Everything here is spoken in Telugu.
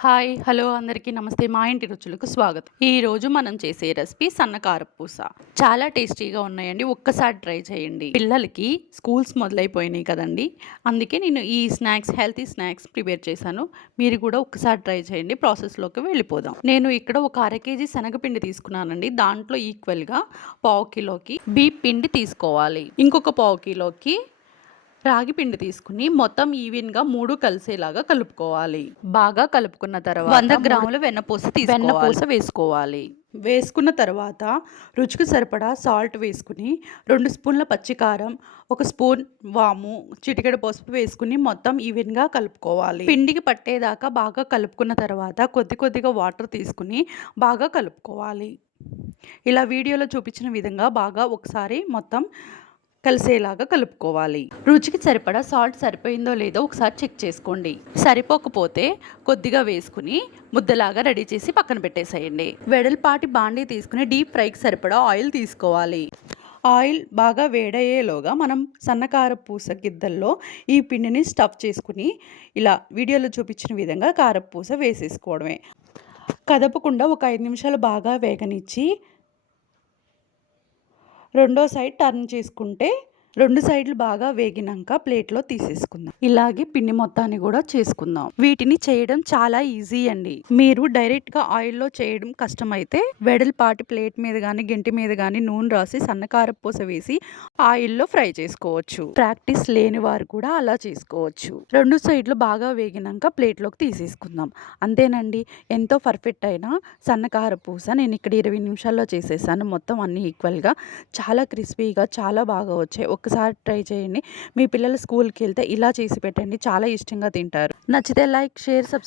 హాయ్! హలో! అందరికీ నమస్తే. మా ఇంటి రుచులకు స్వాగతం. ఈరోజు మనం చేసే రెసిపీ సన్న కారపూస. చాలా టేస్టీగా ఉన్నాయండి. ఒక్కసారి ట్రై చేయండి. పిల్లలకి స్కూల్స్ మొదలైపోయినాయి కదండీ! అందుకే నేను ఈ హెల్తీ స్నాక్స్ ప్రిపేర్ చేశాను. మీరు కూడా ఒక్కసారి ట్రై చేయండి. ప్రాసెస్‌లోకి వెళ్ళిపోదాం. నేను ఇక్కడ ఒక అర కేజీ శనగపిండి తీసుకున్నానండి. దాంట్లో ఈక్వల్‌గా పావు కిలోకి బియ్యం పిండి తీసుకోవాలి. ఇంకొక పావు కిలోకి రాగి పిండి తీసుకుని మొత్తం ఈవెన్‌గా 3 కలిసేలాగా కలుపుకోవాలి. బాగా కలుపుకున్న తర్వాత 100 గ్రాముల వెన్నపూస వేసుకోవాలి. వేసుకున్న తర్వాత రుచికి సరిపడా సాల్ట్ వేసుకుని 2 స్పూన్ల పచ్చికారం, 1 స్పూన్ వాము, చిటికెడు పసుపు వేసుకుని మొత్తం ఈవెన్‌గా కలుపుకోవాలి. పిండికి పట్టేదాకా బాగా కలుపుకున్న తర్వాత కొద్దిగా వాటర్ తీసుకుని బాగా కలుపుకోవాలి. ఇలా వీడియోలో చూపించిన విధంగా బాగా ఒకసారి మొత్తం కలిసేలాగా కలుపుకోవాలి. రుచికి సరిపడా సాల్ట్ సరిపోయిందో లేదో ఒకసారి చెక్ చేసుకోండి. సరిపోకపోతే కొద్దిగా వేసుకుని ముద్దలాగా రెడీ చేసి పక్కన పెట్టేసేయండి. వెడల్పాటి బాండీ తీసుకుని డీప్ ఫ్రైకి సరిపడా ఆయిల్ తీసుకోవాలి. ఆయిల్ బాగా వేడయ్యేలోగా మనం సన్నకార పూస గిద్దల్లో ఈ పిండిని స్టఫ్ చేసుకుని ఇలా వీడియోలో చూపించిన విధంగా కారపూస వేసేసుకోవడమే. కదపకుండా ఒక 5 నిమిషాలు బాగా వేగనిచ్చి రెండో సైడ్ టర్న్ చేసుకుంటే 2 సైడ్లు బాగా వేగినాక ప్లేట్లో తీసేసుకుందాం. ఇలాగే పిండి మొత్తాన్ని కూడా చేసుకుందాం. వీటిని చేయడం చాలా ఈజీ అండి. మీరు డైరెక్ట్గా ఆయిల్లో చేయడం కష్టమైతే వెడల్పాటి ప్లేట్ మీద కానీ గెంటి మీద కానీ నూనె రాసి సన్నకారపూస వేసి ఆయిల్లో ఫ్రై చేసుకోవచ్చు. ప్రాక్టీస్ లేని వారు కూడా అలా చేసుకోవచ్చు. 2 సైడ్లు బాగా వేగినాక ప్లేట్లోకి తీసేసుకుందాం. అంతేనండి, ఎంతో పర్ఫెక్ట్ అయిన సన్నకారపూస నేను ఇక్కడ 20 నిమిషాల్లో చేసేసాను. మొత్తం అన్ని ఈక్వల్గా చాలా క్రిస్పీగా చాలా బాగా వచ్చాయి. ఒక్కసారి ట్రై చేయండి. మీ పిల్లలు స్కూల్కి వెళ్తే ఇలా చేసి పెట్టండి, చాలా ఇష్టంగా తింటారు. నచ్చితే లైక్, షేర్, సబ్స్క్రైబ్